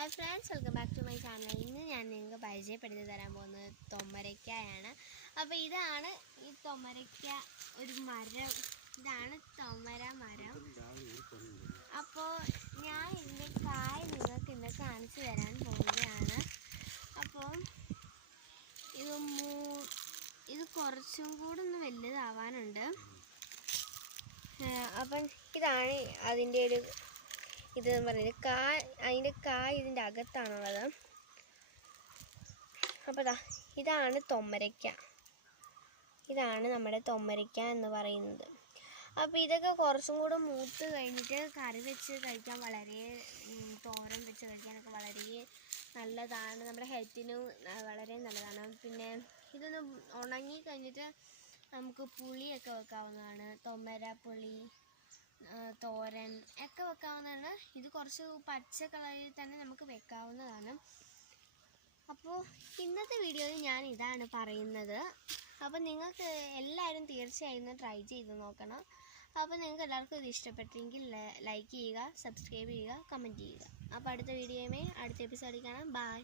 Hi friends, welcome back to my channel. ഇന്ന് ഞാൻ നിങ്ങൾക്ക് പരിചയപ്പെടുത്തി തരാൻ പോകുന്നത് തൊമരയ്ക്കയാണ്. അപ്പോൾ ഇതാണ് ഈ തൊമരയ്ക്ക, ഒരു മരം. ഇതാണ് തൊമര മരം. അപ്പോൾ ഞാൻ ഇതിൻ്റെ കായ് നിങ്ങൾക്ക് ഇന്ന് കാണിച്ചു തരാൻ പോവുകയാണ്. അപ്പോൾ ഇത് കുറച്ചും കൂടെ ഒന്ന് വലുതാവാനുണ്ട്. അപ്പം ഇതാണ് അതിൻ്റെ ഒരു ഇതെന്ന് പറയുന്നത്. അതിൻ്റെ കായ് ഇതിൻ്റെ അകത്താണുള്ളത്. അപ്പോൾ ഇതാണ് തൊമരയ്ക്ക. ഇതാണ് നമ്മുടെ തൊമരയ്ക്ക എന്ന് പറയുന്നത്. അപ്പോൾ ഇതൊക്കെ കുറച്ചും കൂടെ മൂത്ത് കഴിഞ്ഞിട്ട് കറി വെച്ച് കഴിക്കാൻ തോരൻ വെച്ച് കഴിക്കാനൊക്കെ വളരെ നല്ലതാണ്. നമ്മുടെ ഹെൽത്തിനും വളരെ നല്ലതാണ്. പിന്നെ ഇതൊന്ന് ഉണങ്ങി കഴിഞ്ഞിട്ട് നമുക്ക് പുളിയൊക്കെ വെക്കാവുന്നതാണ്. തൊമര പുളി, തോരൻ ഒക്കെ വെക്കാവുന്നതാണ്. ഇത് കുറച്ച് പച്ച കളറിൽ തന്നെ നമുക്ക് വെക്കാവുന്നതാണ്. അപ്പോൾ ഇന്നത്തെ വീഡിയോയിൽ ഞാൻ ഇതാണ് പറയുന്നത്. അപ്പോൾ നിങ്ങൾക്ക് എല്ലാവരും തീർച്ചയായും ട്രൈ ചെയ്ത് നോക്കണം. അപ്പോൾ നിങ്ങൾക്ക് എല്ലാവർക്കും ഇത് ഇഷ്ടപ്പെട്ടെങ്കിൽ ലൈക്ക് ചെയ്യുക, സബ്സ്ക്രൈബ് ചെയ്യുക, കമൻറ്റ് ചെയ്യുക. അപ്പോൾ അടുത്ത വീഡിയോയുമായി അടുത്ത എപ്പിസോഡിൽ കാണാം. ബൈ.